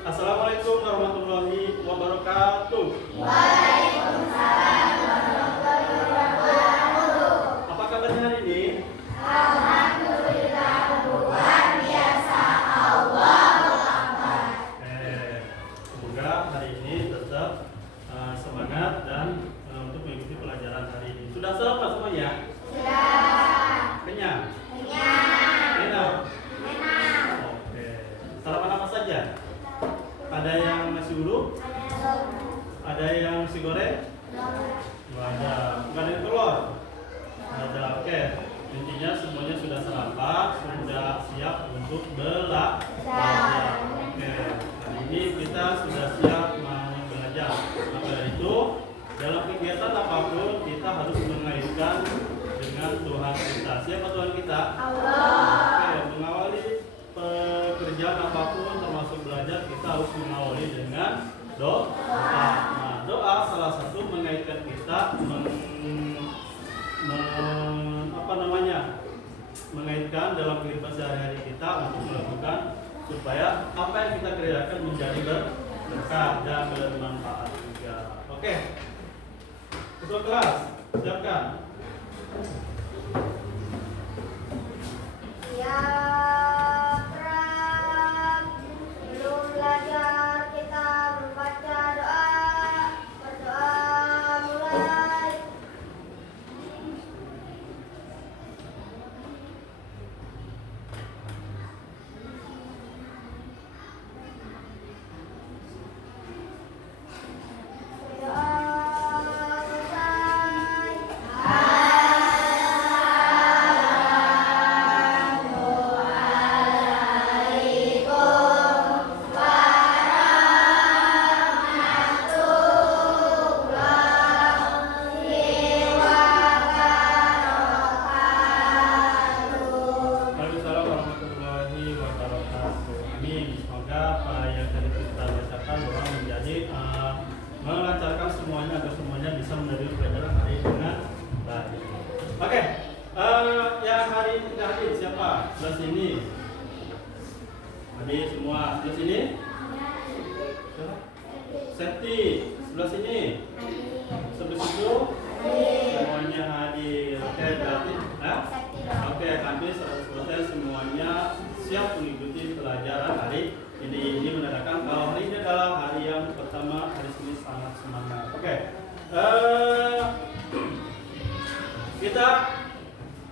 Assalamualaikum warahmatullahi wabarakatuh. Waalaikumsalam warahmatullahi wabarakatuh. Apa kabarnya hari ini? Alhamdulillah luar biasa. Allahu Akbar. Semoga hari ini tetap semangat dan untuk mengikuti pelajaran hari ini. Sudah sarapan semuanya? Sudah. Kenyang? Kenyang. Enak? Enak. Oke. Sarapan apa saja? Ada yang nasi uduk? Ada yang nasi goreng? Nggak ada. Nggak ada yang telur? Nggak ada. Oke. Intinya semuanya sudah sarapan, sudah siap untuk belajar. Oke. Hari ini kita sudah siap mau belajar. Maka dari itu, dalam kegiatan apapun kita harus mengaitkan dengan Tuhan kita. Siapa Tuhan kita? Allah. Oke. Mengawali pekerjaan apapun termasuk belajar kita harus mengawali dengan doa. Nah, doa salah satu mengaitkan kita mengaitkan dalam kehidupan sehari-hari kita untuk melakukan supaya apa yang kita kerjakan menjadi berkah dan bermanfaat juga. Oke. Ketua kelas, siapkan. Siap, Ram. Sebelum belajar kita membaca doa. Berdoa mulai. Berdoa selesai. Waalaikumsalam warahmatullahi wabarakatuh. Amin. Semoga apa yang tadi kita bacakan doa menjadi melancarkan semuanya agar semuanya bisa menerima pelajaran hari ini dengan baik. Oke. Yang hari ini tidak hadir siapa? Sebelah sini. Hadir semua. Sebelah sini. Seti. Sebelah sini. Sebelah situ. Semuanya hadir. Oke, berarti oke, kami selesai semuanya siap mengikuti pelajaran hari ini. Ini menandakan kalau hari ini adalah hari yang pertama, hari ini sangat semangat. Oke, kita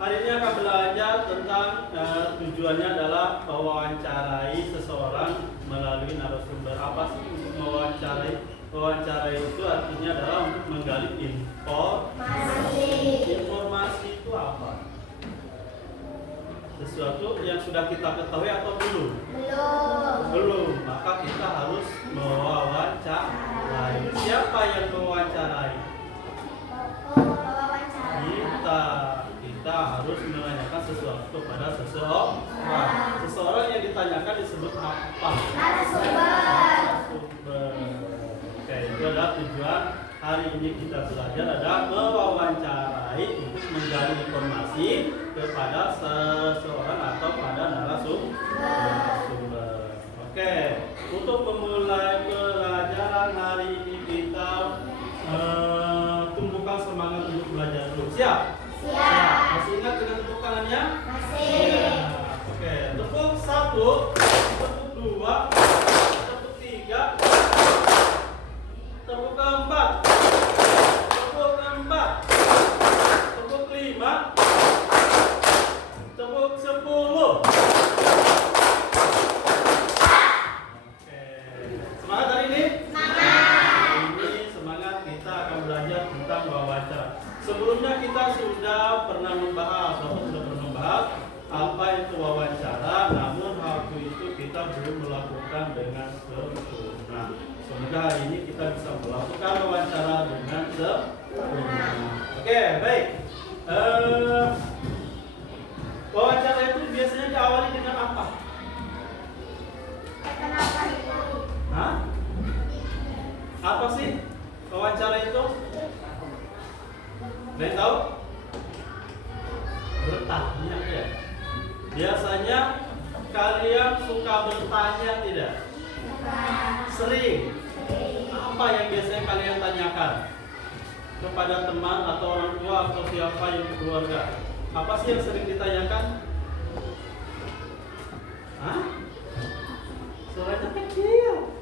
hari ini akan belajar tentang tujuannya adalah mewawancarai seseorang melalui narasumber. Apa sih untuk mewawancarai? Mewawancarai itu artinya adalah untuk menggali informasi itu apa? Sesuatu yang sudah kita ketahui atau belum? Belum. Maka kita harus mewawancarai. Siapa yang mewawancarai? Kita harus menanyakan sesuatu kepada seseorang. Seseorang yang ditanyakan disebut apa? Narasumber. Oke, itu adalah tujuan hari ini kita belajar adalah mewawancarai untuk menggali informasi kepada seseorang atau pada narasumber. Oke, untuk memulai pelajaran hari ini kita tumbuhkan semangat untuk belajar dulu. Siap? Siap. Masih ingat dengan tepuk tangannya? Masih. Ya. Oke, tepuk 1, tepuk 2, tepuk 3, tepuk 4, tepuk 5, tepuk 10. Oke, semangat hari ini? Hari ini semangat kita akan belajar tentang wawancara. Sebelumnya kita sudah pernah membahas apa itu wawancara, namun waktu itu kita belum melakukan dengan sempurna. Semoga hari ini kita bisa melakukan wawancara dengan sempurna. Oke, baik. Wawancara itu biasanya diawali dengan apa? Kenapa itu? Hah? Apa sih wawancara itu? Ada yang tahu? Bertanya ya. Biasanya kalian suka bertanya tidak? sering. Apa yang biasanya kalian tanyakan kepada teman atau orang tua atau siapa yang keluarga? Apa sih yang sering ditanyakan? Hah? Suaranya kecil.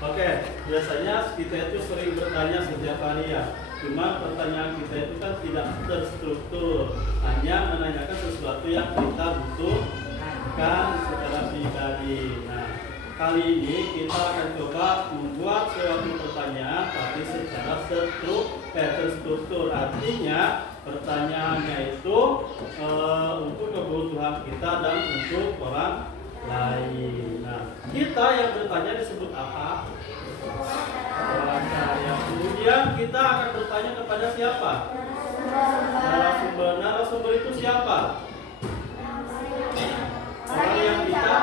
Oke, biasanya kita itu sering bertanya setiap hari ya. Cuma pertanyaan kita itu kan tidak terstruktur, hanya menanyakan sesuatu yang kita butuhkan secara pribadi. Nah, kali ini kita akan coba membuat suatu pertanyaan tapi secara terstruktur. Artinya pertanyaannya itu untuk kebutuhan kita dan untuk orang lain. Nah, kita yang bertanya disebut apa? Wawancara. Kemudian kita akan bertanya kepada siapa? Narasumber. Narasumber itu siapa? Orang yang kita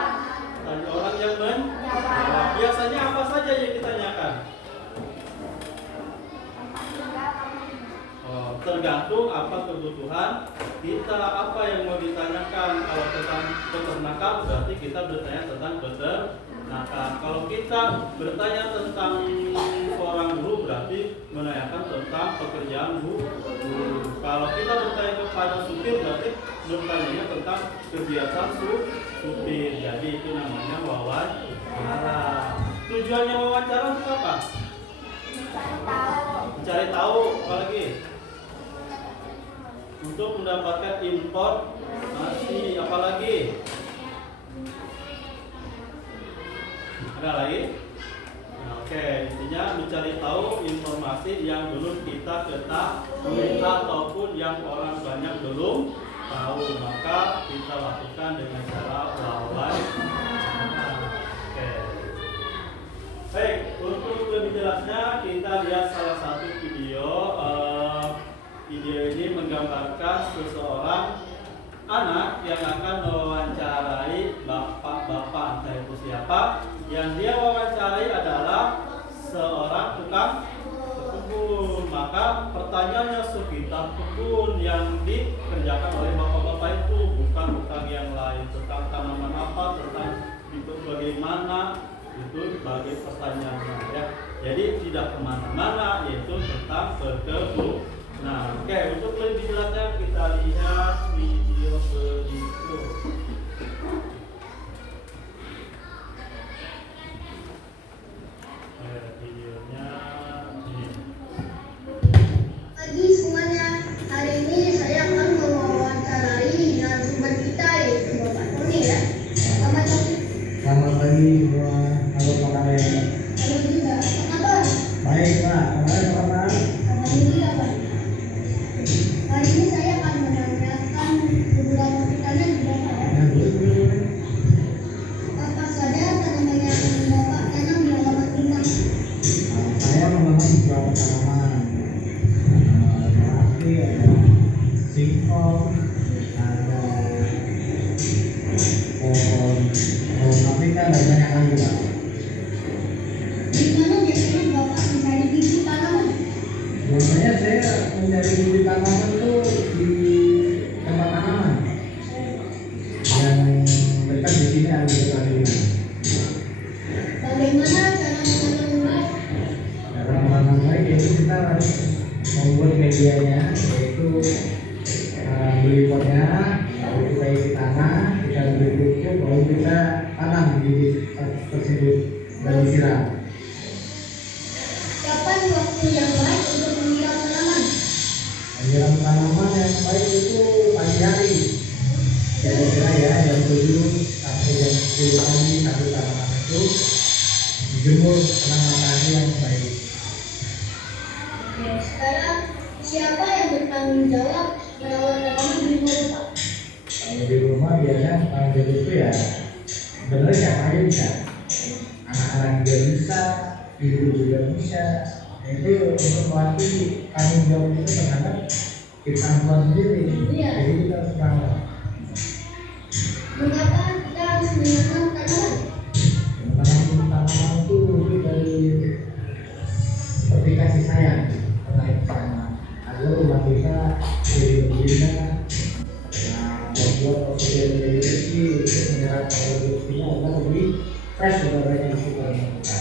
tanya, orang yang menjawab. Biasanya apa saja yang ditanyakan? Tergantung apa kebutuhan kita, apa yang mau ditanyakan. Kalau tentang peternakan berarti kita bertanya tentang peternakan. Kalau kita bertanya tentang seorang guru berarti menanyakan tentang pekerjaan guru. Kalau kita bertanya kepada supir berarti bertanya tentang kegiatan supir. Jadi itu namanya wawancara. Tujuannya wawancara untuk apa? Mencari tahu. Apa lagi? Untuk mendapatkan informasi. Apa lagi? Ada lagi? Nah, oke, intinya mencari tahu informasi yang belum kita ketahui ataupun yang orang banyak belum tahu, maka kita lakukan dengan cara wawancara. Oke. Baik, untuk lebih jelasnya kita lihat salah satu video. Video ini menggambarkan seseorang anak yang akan mewawancarai bapak-bapak, entah itu siapa. Yang dia wawancarai adalah seorang tukang kebun. Maka pertanyaannya sekitar kebun yang dikerjakan oleh bapak-bapak itu, bukan yang lain, tentang tanaman apa, tentang itu bagaimana, itu sebagai pertanyaannya ya. Jadi tidak kemana-mana, yaitu tentang berkebun. Nah, oke, untuk lebih jelasnya kita lihat video berikut. Videonya ini. Pagi semuanya, hari ini saya akan mewawancarai narasumber kita yaitu Bapak Tony ya. Selamat pagi. Selamat pagi semua. Halo Pak Karen. Halo juga. Apa kabar? Baik Pak. Kemarin apa Pak? Alhamdulillah Pak. Hari ini saya akan menanyakan beberapa pertanyaan kepada Bapak ya. Apa saja tanaman yang Bapak tanam di halaman rumah? Saya menanam beberapa tanaman. Seperti ada singkong, ada pohon Afrika dan banyak lagi Pak. Di mana biasanya Bapak mencari bibit tanaman? Biasanya saya mencari bibit tanaman itu di tempat tanaman yang dekat di sini ada sekali. Bagaimana cara menanam baik? Cara menanam baik yaitu kita harus membuat medianya, yaitu beli potnya, lalu kita isi tanah, kita beri pupuk, lalu kita tanam bibit tersebut dan disiram. Kapan waktu yang baik untuk menyiram tanaman? Menyiram tanaman yang baik itu pagi hari, kira-kira ya jam 7 sampai jam 10 pagi satu tanaman itu dijemur kena matahari yang baik. Oke, sekarang siapa yang bertanggung jawab merawat tanaman di rumah? Kalau di rumah biasanya tanggung jawab itu ya sebenarnya siapa aja bisa, anak-anak juga bisa, ibu juga bisa. Itu untuk melatih tanggung jawab itu terhadap kita sendiri. Iya. Jadi kita harus merawat. Mengapa kita harus menanam tanaman? Menanam tanaman itu lebih dari seperti kasih sayang terhadap tanaman agar rumah kita jadi lebih indah, membuat oksigen menjadi bersih untuk menyerap oksigennya agar lebih fresh udaranya di sekitar kita.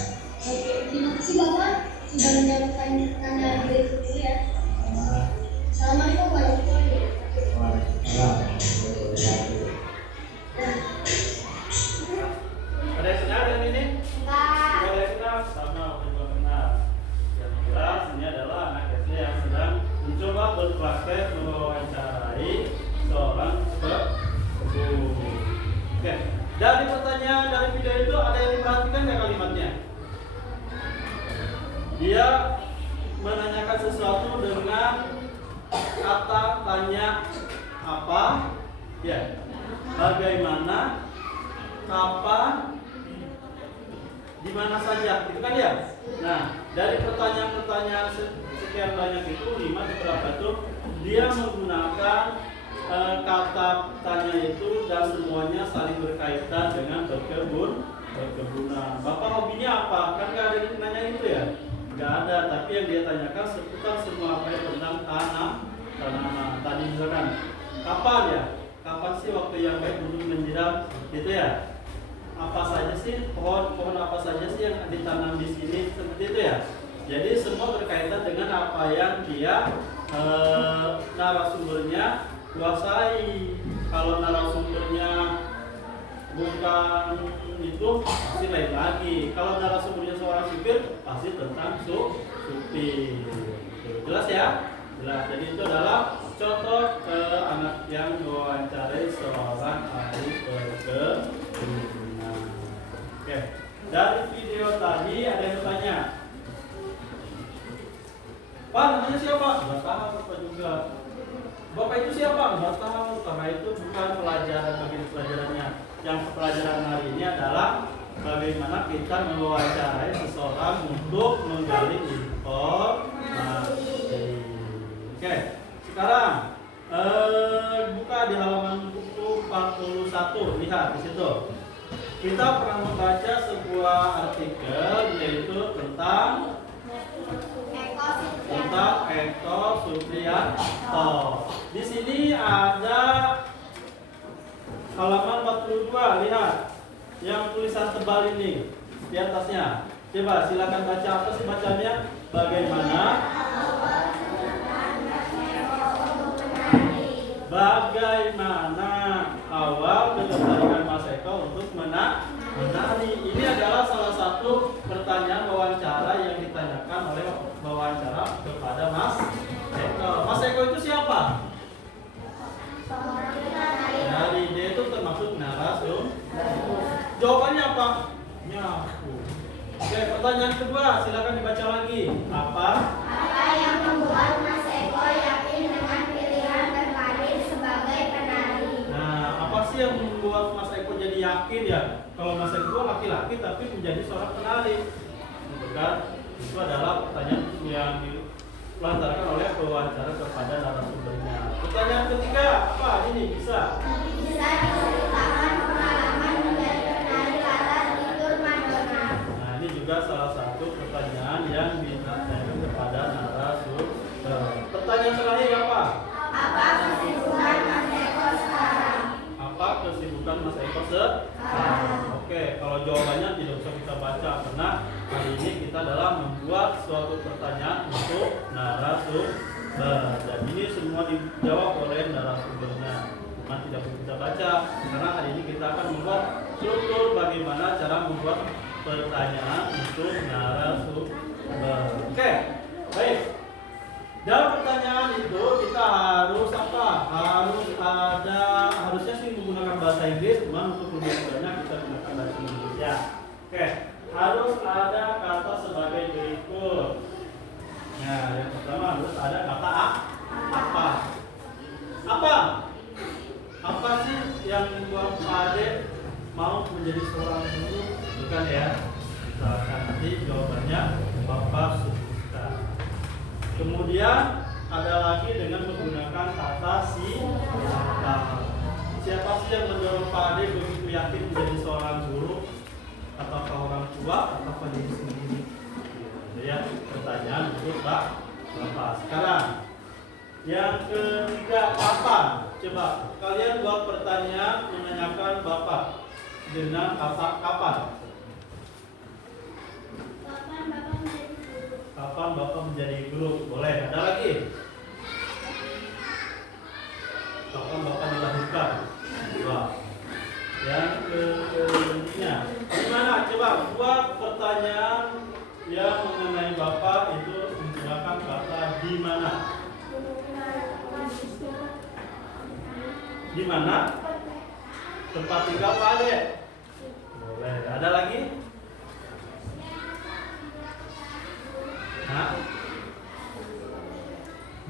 Intinya dari video itu ada yang diperhatikan nggak kalimatnya? Dia menanyakan sesuatu dengan kata tanya apa, ya, bagaimana, kapan, di mana saja, itu kan ya. Nah, dari pertanyaan-pertanyaan sekian banyak itu, 5 beberapa itu dia menggunakan kata tanya itu dan semuanya saling berkaitan dengan berkebunan. Bapak hobinya apa? Kan nggak ada yang nanya itu ya? Nggak ada, tapi yang dia tanyakan seputar semua apa yang tentang tanaman. Tadi misalkan, kapan ya? Kapan sih waktu yang baik untuk menyiram? Gitu ya? Apa saja sih pohon apa saja sih yang ditanam di sini, seperti itu ya? Jadi semua berkaitan dengan apa yang dia narasumbernya kuasai. Kalau narasumbernya bukan itu pasti lain lagi. Kalau narasumbernya seorang supir pasti tentang supir. Jelas ya? Jelas. Jadi itu adalah contoh anak yang mewawancarai seorang ahli perkebunan. Oke. Dari video tadi ada yang bertanya, Pak, namanya siapa? Nggak tahu apa juga. Bapak itu siapa? Nggak tahu. Karena itu bukan pelajaran bagian pelajarannya. Yang pelajaran hari ini adalah bagaimana kita mewawancarai seseorang untuk menggali informasi. Oke, sekarang buka di halaman buku 41. Lihat di situ. Kita pernah membaca sebuah artikel yaitu tentang Eko Supriyanto. Di sini ada halaman 42, lihat yang tulisan tebal ini di atasnya. Coba silakan baca, apa sih bacanya? Bagaimana awal ketertarikan Mas Eko untuk menari? Ini adalah salah satu pertanyaan wawancara yang ditanyakan oleh wawancara kepada Mas Eko. Mas Eko itu siapa? Dari dia itu termasuk narasumber. Jawabannya apa? Nyapu. Oke, pertanyaan kedua, silakan dibaca lagi. Apa yang membuat Mas Eko yakin dengan pilihan berkarir sebagai penari? Nah, apa sih yang membuat Mas Eko jadi yakin ya? Kalau Mas Eko laki-laki tapi menjadi seorang penari, gitu kan? Itu adalah pertanyaan yang dilantarkan oleh pewawancara kepada narasumbernya. Pertanyaan ketiga, apa ini bisa? Bisa diceritakan pengalaman menjadi penari latar di Tour Madonna. Nah, ini juga salah satu pertanyaan yang ditanyakan kepada narasumber. Pertanyaan terakhir apa? Apa kesibukan Mas Eko sekarang? Apa kesibukan Mas Eko sekarang? Oke, kalau jawabannya tidak usah kita baca karena hari ini kita adalah membuat suatu pertanyaan untuk narasumber. Dan ini semua dijawab oleh narasumbernya. Cuma tidak perlu kita baca karena hari ini kita akan membuat struktur bagaimana cara membuat pertanyaan untuk narasumber. Oke, baik. Dalam pertanyaan itu kita harus apa? Harusnya sih menggunakan bahasa Inggris, cuma untuk lebih banyak kita gunakan bahasa Indonesia. Oke, harus ada kata sebagai berikut. Nah, yang pertama harus ada kata apa. Apa sih yang membuat Pak Ade mau menjadi seorang guru? Bukan ya? Misalkan nanti jawabannya Bapak suka. Kemudian ada lagi dengan menggunakan kata siapa. Siapa sih yang mendorong Pak Ade begitu yakin menjadi seorang guru? Apakah orang tua atau diri sendiri? Ya, pertanyaan untuk Bapak. Sekarang yang ketiga, kapan? Coba kalian buat pertanyaan menanyakan Bapak dengan kata kapan. Kapan Bapak menjadi guru? Boleh. Ada lagi? Kapan Bapak dilahirkan? Dua. Yang ketiga, gimana? Coba buat pertanyaan yang mengenai Bapak itu menggunakan kata di mana? Di mana? Tempat tinggal Pak Ade.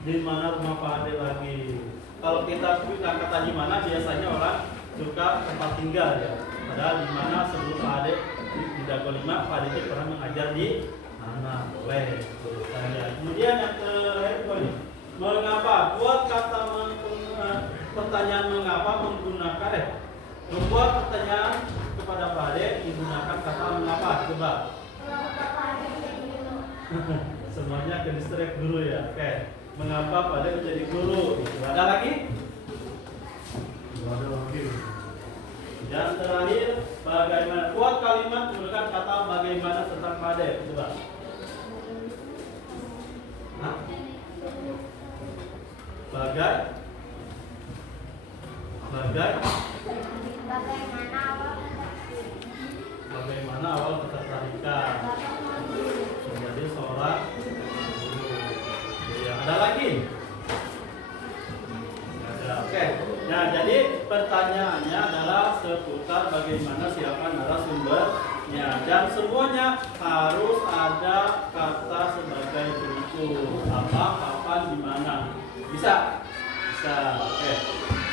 Di mana rumah Pak Ade lagi? Kalau kita kata di mana, biasanya orang suka tempat tinggal ya. Padahal di mana sebelum Pak Ade di Dago 5, Pak Ade itu pernah mengajar di mana? Boleh. Kemudian yang terakhir ini, mengapa? Buat kata pertanyaan mengapa menggunakan membuat pertanyaan kepada Pak Ade menggunakan kata mengapa? Coba. Semuanya ke distrik dulu ya. Oke. Mengapa Pak Ade menjadi guru? Ada lagi? Ada lagi. Yang terakhir, bagaimana? Buat kalimat menggunakan kata bagaimana tentang Pak Ade. Coba. Hah? Bagaimana awal ketertarikan menjadi seorang guru. Ya, ada lagi? Ada. Oke. Nah, jadi pertanyaannya adalah seputar bagaimana siapa narasumbernya, dan semuanya harus ada kata sebagai berikut: apa, kapan, di mana. Bisa? Bisa. Oke.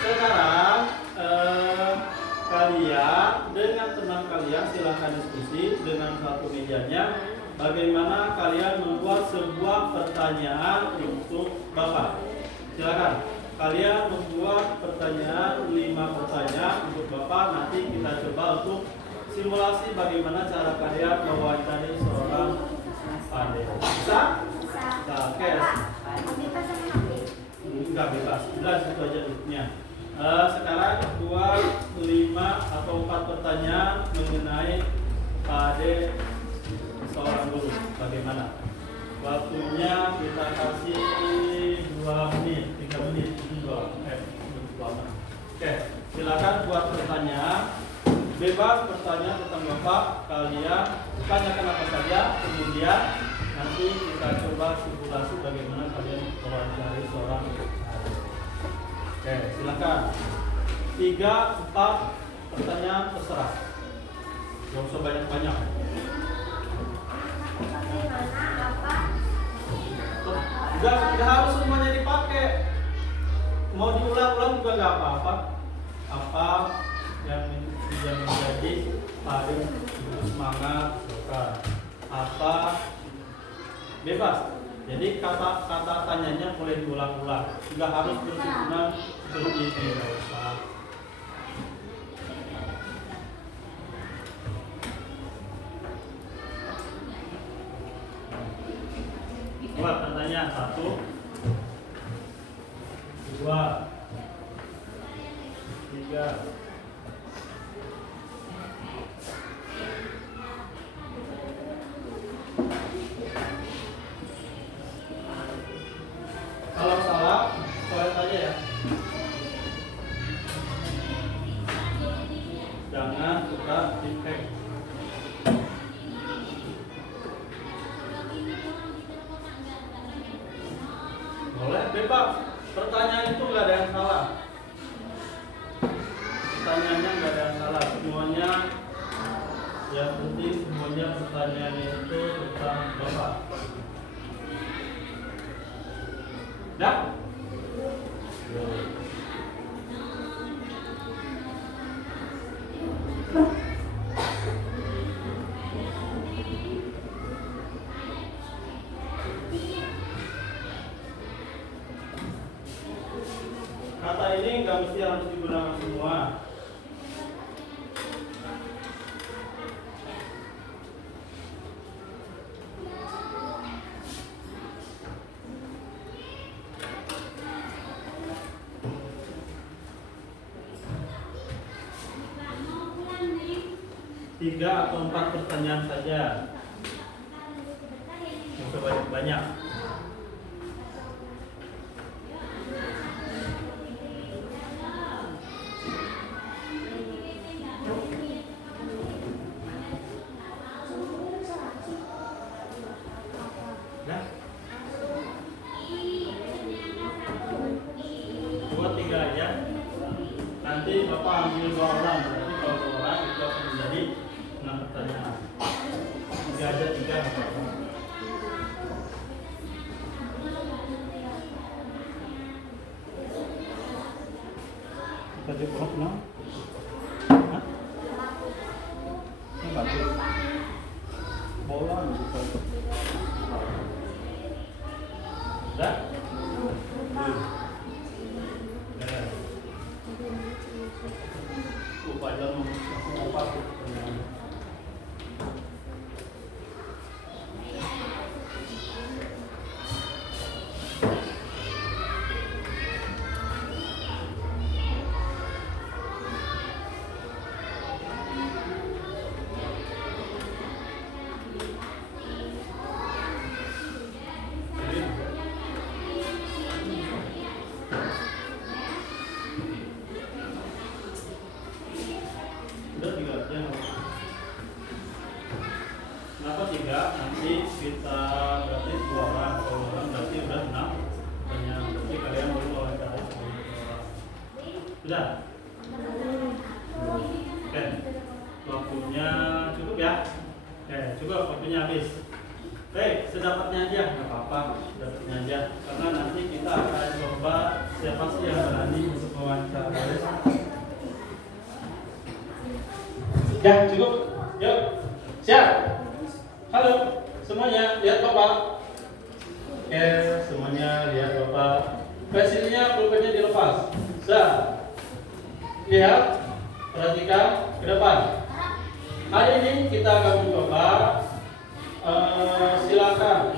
Sekarang kalian dengan teman kalian silahkan diskusi dengan satu mejanya. Bagaimana kalian membuat sebuah pertanyaan untuk Bapak? Silakan. Kalian membuat pertanyaan 5 pertanyaan untuk Bapak. Nanti kita coba untuk simulasi bagaimana cara kalian mewawancari seorang Ade. Bisa? Bisa. Oke. Enggak bebas. Jelas itu aja dulunya. Sekarang buat 5 atau 4 pertanyaan mengenai Ade seorang guru. Bagaimana? Waktunya kita kasih 2 menit, 3 menit, 2. Oke, silakan buat pertanyaan. Bebas bertanya tentang Bapak. Kalian tanyakan apa saja. Kemudian nanti kita coba simulasi bagaimana kalian mewawancari seorang. Oke, silakan. 3-4 pertanyaan terserah. Gak usah banyak-banyak. Tidak harus semuanya dipakai. Mau diulang-ulang juga nggak apa-apa. Apa yang menjadi paling semangat suka? Apa bebas. Jadi kata tanyanya boleh diulang-ulang. Tidak harus bersikunan seperti ini. Nggak usah. Buat pertanyaan 1, 2, 3. Kalau salah, coret aja ya. Jangan suka dicek. Boleh, bebas. Pertanyaan itu nggak ada yang salah. Pertanyaannya nggak ada yang salah. Semuanya, yang penting semuanya pertanyaannya itu tentang Bapak. Dah? Kata ini nggak mesti harus digunakan semua. Tiga atau 4 pertanyaan saja. Yang sebanyak-banyak. Buat 3 aja. Nanti Bapak ambil 2 orang. Berarti kalau 2 orang itu akan menjadi 6 pertanyaan. 3 aja, 3 apa-apa. tadi pulang kenapa? Hah? Enggak tuh. Bola gitu. Udah? Lupa aja mau apa tuh? Udah 3 aja. Kenapa 3? Nanti kita berarti 2 orang, kalau 2 orang berarti udah 6. Berarti kalian baru wawancara 2 orang. Sudah? Oke. Waktunya cukup ya? Oke, cukup, waktunya habis. Baik, sedapatnya aja, nggak apa-apa, sedapatnya aja. Karena nanti kita akan coba siapa sih yang berani untuk wawancara. Ya, cukup. Yuk. Siap. Halo, semuanya lihat Bapak. Oke, semuanya lihat Bapak. Pensilnya, pulpennya dilepas. Lihat, perhatikan ke depan. Hari ini kita akan mencoba. Silakan.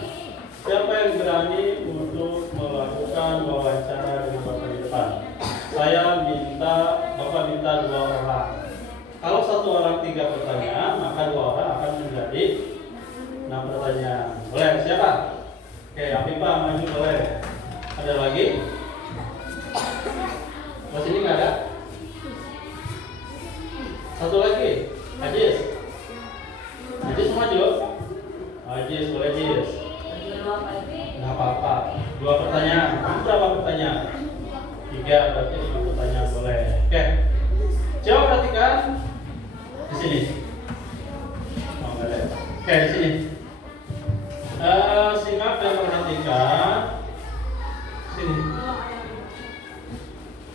Siapa yang berani untuk melakukan wawancara dengan Bapak di depan? Bapak minta 2 orang. Kalau 1 orang 3 pertanyaan, maka 2 orang akan menjadi 6 pertanyaan. Boleh? Siapa? Oke, Afifah maju boleh. Ada lagi? Di sini nggak ada? 1 lagi? Ajis? Ajis maju? Ajis, boleh Ajis? Nggak apa-apa. 2 pertanyaan. Kamu berapa pertanyaan? 3, berarti 5 pertanyaan boleh. Oke. Coba perhatikan di sini. Oh, enggak ada. Oke, di sini. Simak dan perhatikan. Sini.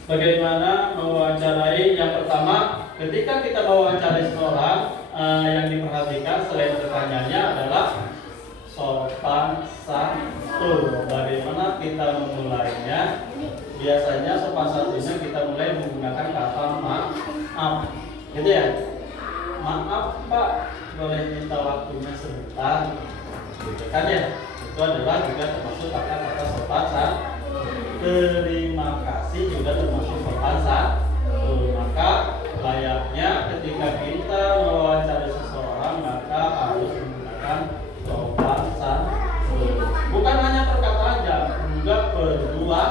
Bagaimana mewawancarai? Yang pertama, ketika kita mewawancarai seseorang, yang diperhatikan selain pertanyaannya adalah sopan santun. Bagaimana kita memulainya? Biasanya sopan santunnya kita mulai menggunakan kata maaf, gitu ya. Maaf Pak, boleh minta waktunya sebentar, gitu kan ya. Itu adalah juga termasuk kata-kata sopan santun. Terima kasih juga termasuk sopan santun. Maka layaknya ketika kita mewawancarai seseorang, maka harus menggunakan sopan santun. Bukan hanya perkataan aja, juga perbuatan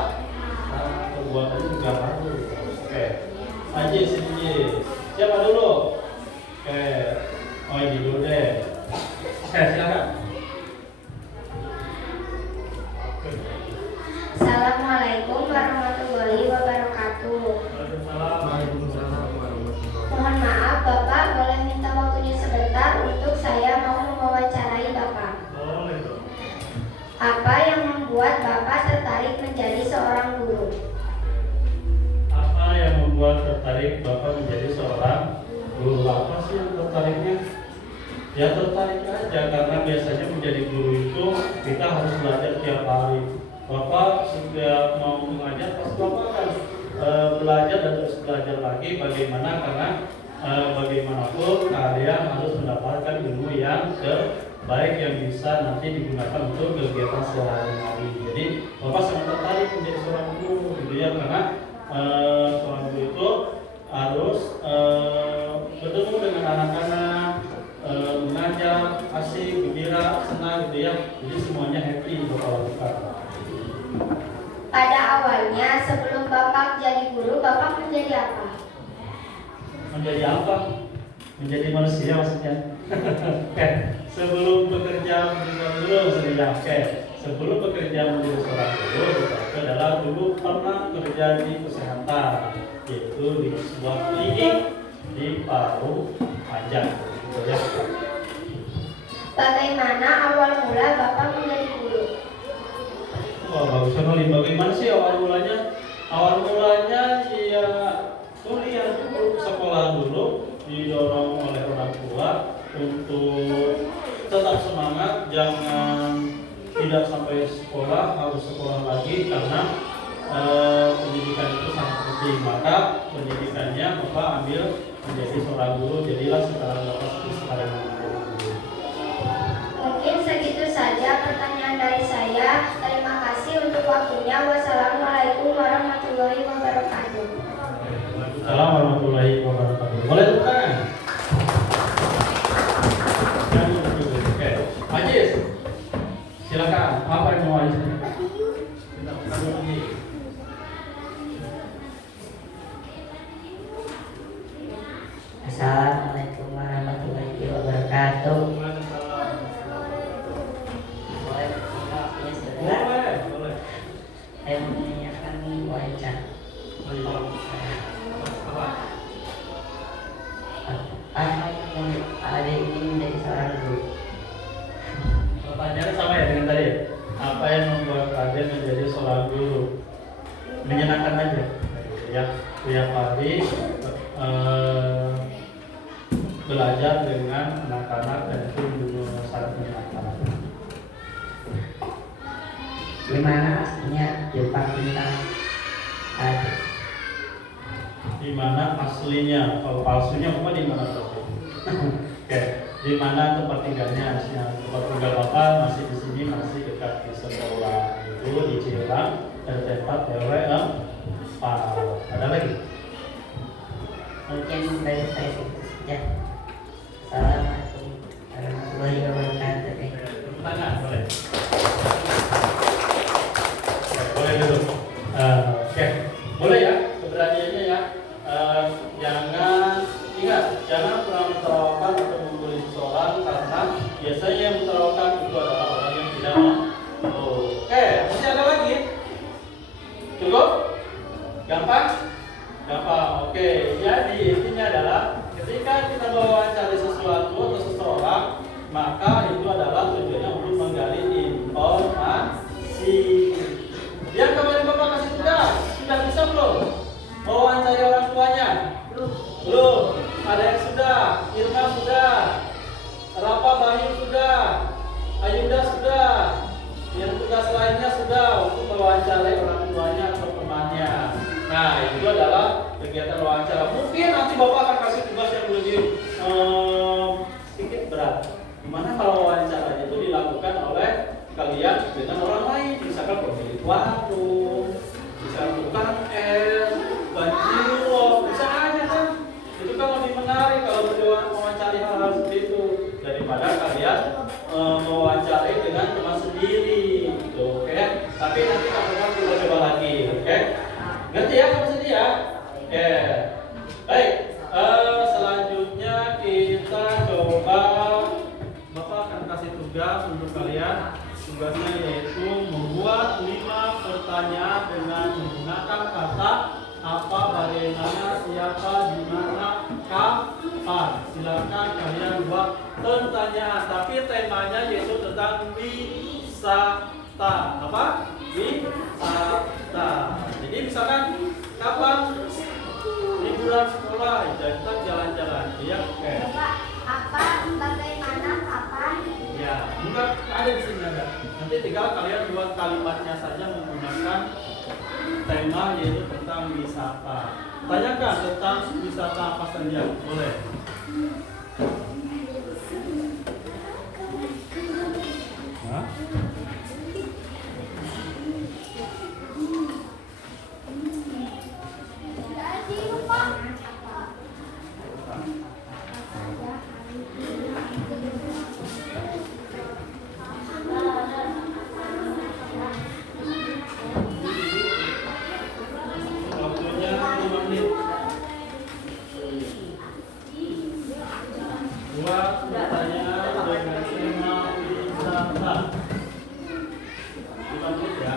juga harus. Oke, Aji sini. Siapa dulu? Oke, oh ini dulu deh. Oke, silakan. Assalamualaikum warahmatullahi wabarakatuh. Mohon maaf Bapak, boleh minta waktunya sebentar untuk saya mau mewawancarai Bapak. Apa yang membuat Bapak tertarik menjadi seorang guru? Apa yang membuat tertarik Bapak menjadi seorang guru? Apa sih yang tertariknya? Ya tertarik aja karena biasanya menjadi guru itu kita harus belajar tiap hari. Bapak sudah mau mengajar, pasti Bapak akan belajar dan terus belajar lagi. Bagaimana? Karena bagaimanapun kalian harus mendapatkan ilmu yang terbaik yang bisa nanti digunakan untuk kegiatan sehari-hari. Jadi Bapak sangat tertarik menjadi seorang guru, gitu ya, karena seorang guru itu harus bertemu dengan anak-anak, mengajar, asik, gembira, senang, gitu ya. Jadi semuanya happy Bapak lakukan. Pada awalnya sebelum Bapak jadi guru, Bapak menjadi apa? Menjadi apa? Menjadi manusia maksudnya. Oke, sebelum bekerja sebelum bekerja menjadi seorang guru, itu adalah dulu pernah kerja di kesehatan, yaitu di sebuah klinik di Paru Panjang. Gitu ya. Bagaimana awal mula Bapak menjadi guru? Wah, bagus sekali. Bagaimana sih awal mulanya? Awal mulanya ya sekolah dulu, didorong oleh orang tua untuk tetap semangat, jangan tidak sampai sekolah, harus sekolah lagi karena pendidikan itu sangat penting. Maka pendidikannya Bapak ambil menjadi seorang guru, jadilah sekarang Bapak seperti sekarang menjadi guru. Mungkin segitu saja pertanyaan dari saya. Terima kasih untuk waktunya. Wassalamualaikum warahmatullahi wabarakatuh. Assalamualaikum warahmatullahi wabarakatuh. Boleh tepuk tangan? Oke, Ajis, silakan. Apa yang mau Ajis? Kita buka dulu lagi. Assalamualaikum warahmatullahi wabarakatuh. Boleh waktunya saudara. Boleh. Saya mau menanyakan wawancara. Apa yang ada ini menjadi seorang guru? Pertanyaannya sama ya dengan tadi. Apa yang membuat kalian menjadi seorang guru? Menyenangkan aja. Ya, tiap hari belajar dengan anak-anak dan itu sangat menyenangkan. Gimana aslinya Jepang tentang ada? Di mana aslinya? Kalau palsunya apa di mana tuh? Oke, di mana tempat tinggalnya? Tempat tinggal Bapak masih di sini, masih dekat di sekolah itu di Cirebon dan tempat RW 4. Ada lagi? Mungkin dari saya itu saja. Assalamualaikum warahmatullahi wabarakatuh. Tangan boleh. Boleh dulu. Oke, boleh ya keberaniannya ya. Jangan pernah mentertawakan atau membuli seseorang karena biasanya yang mentertawakan itu adalah orang yang tidak mau. Oke, masih ada lagi? Cukup? Gampang? Gampang. Oke, jadi intinya adalah ketika kita mewawancari sesuatu atau seseorang, maka itu adalah tujuannya untuk menggali informasi. Yang kemarin Bapak kasih sudah bisa belum? Mewawancari orang tuanya? Belum. Ada yang sudah, Irma sudah, Rafa Bayu sudah, Ayunda sudah. Yang tugas lainnya sudah untuk mewawancarai orang tuanya atau temannya. Nah, itu adalah kegiatan wawancara. Mungkin nanti Bapak akan kasih tugas yang lebih sedikit berat. Gimana kalau wawancaranya itu dilakukan oleh kalian dengan orang lain, misalkan pemilik warung, bisa tukang es, banjir, bisa aja kan? Itu kan lebih menarik kalau mewawancari hal-hal seperti itu daripada kalian mewawancari dengan teman sendiri, gitu, oke? Tapi nanti kapan kita coba lagi, oke? Ngerti ya kamu sendiri ya? Oke. Baik. Selanjutnya kita coba. Bapak akan kasih tugas untuk kalian. Tugasnya yaitu membuat 5 pertanyaan dengan menggunakan kata apa, bagaimana, siapa, di mana, kapan. Silakan kalian buat pertanyaan, tapi temanya yaitu tentang wisata. Apa? Wisata. Jadi misalkan kapan liburan sekolah, kita jalan-jalan, ya? Oke. Bapak, apa, bagaimana, kapan? Ya, bukan ada di sini ada. Nanti tinggal kalian buat kalimatnya saja menggunakan tema yaitu tentang wisata. Tanyakan tentang wisata apa saja, boleh. Hah? Waktunya 5 menit. Buat pertanyaan dengan tema wisata. 5 menit ya.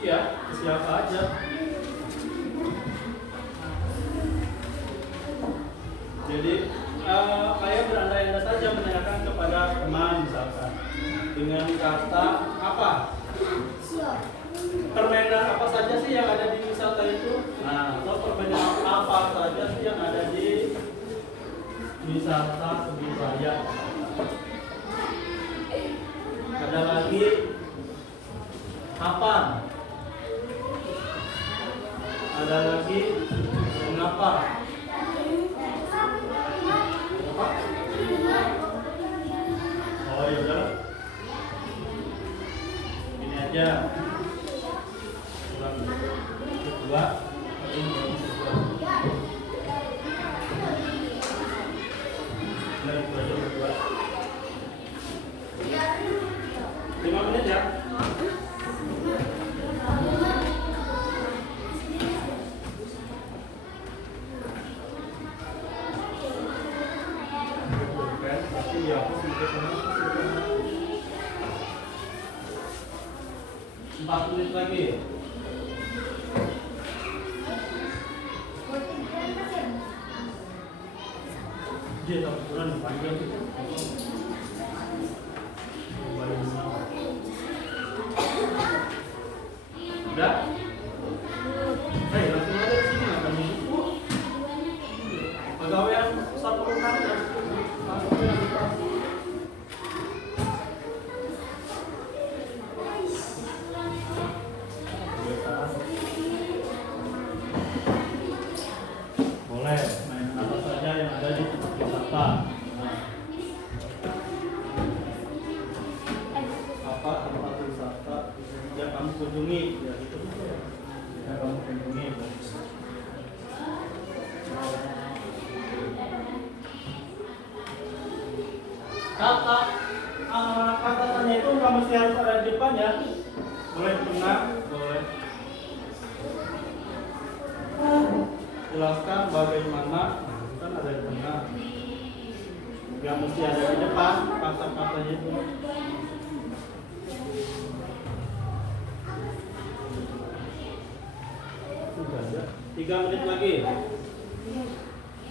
Iya, siapa aja. Jadi kayak berandai-andai saja menanyakan kepada teman misalkan dengan kata apa? Nah, atau perbedaan apa saja sih yang ada di wisata Sebisaya? Ada lagi apa? Ada lagi mengapa? Apa? Oh ya udah. Ini aja. Ulang kedua. Ini kedua. Dari kedua. 5 menit ya. Iya, 4 menit lagi. Dia tak kurang panjang. Udah? Hei, langsung aja di sini akan buku. Pegawai satu orang ya. Langsung aja di atas. Boleh main apa saja yang ada di tempat wisata. Apa tempat wisata yang kamu kunjungi? Ya itu yang kamu kunjungi. Kata-katanya itu nggak mesti harus ada di depan ya. Boleh di tengah, boleh. Jelaskan bagaimana, kan ada di tengah. Nggak mesti ada di depan kata-katanya itu. Sudah ya. 3 menit lagi.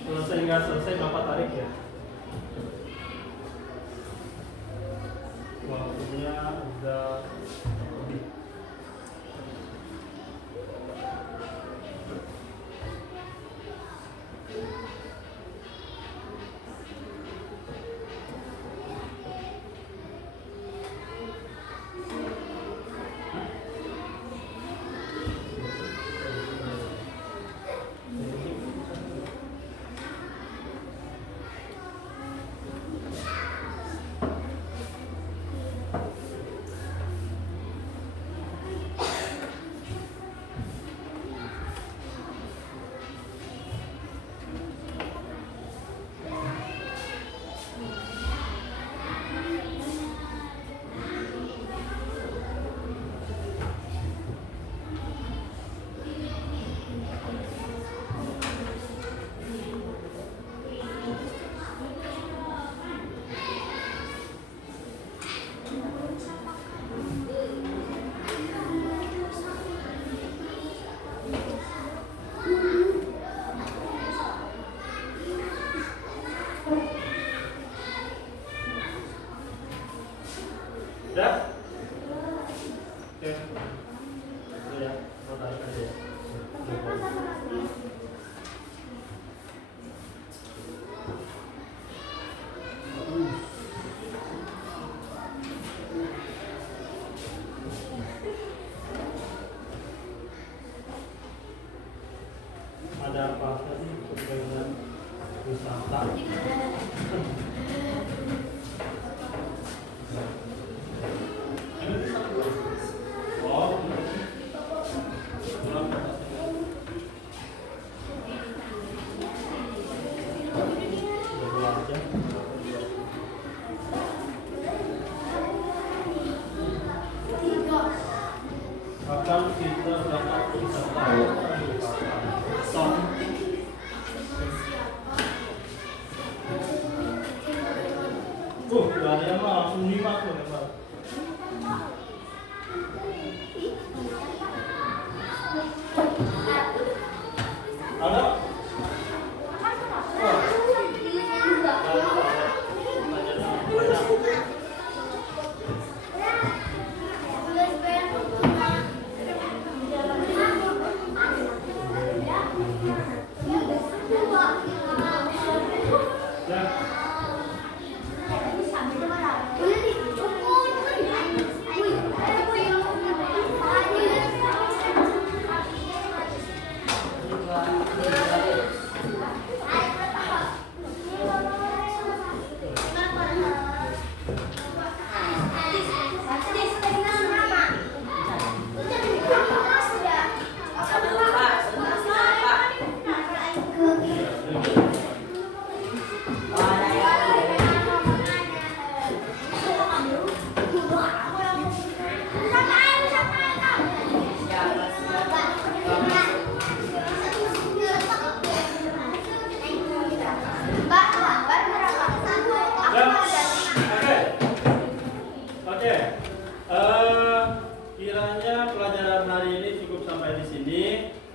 Selesai nggak selesai Bapak tarik ya. Waktunya udah lebih. Udah? Oke. Itu ya, mau tarik aja ya. Ada apa sih dengan wisata? Akan kita dapat wisata gak ada yang langsung 5 tuh. Oke. Kiranya pelajaran hari ini cukup sampai di sini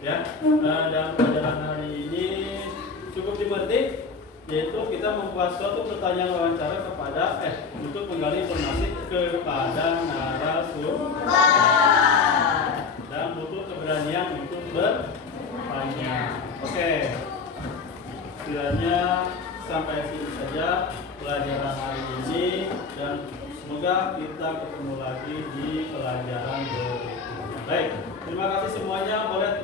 ya. Dan pelajaran hari ini cukup dimengerti, yaitu kita membuat suatu pertanyaan wawancara kepada untuk menggali informasi kepada narasumber dan butuh keberanian untuk bertanya. Oke. Kiranya sampai sini saja pelajaran hari ini, dan semoga kita ketemu lagi di pelajaran berikutnya. Baik, terima kasih semuanya. Boleh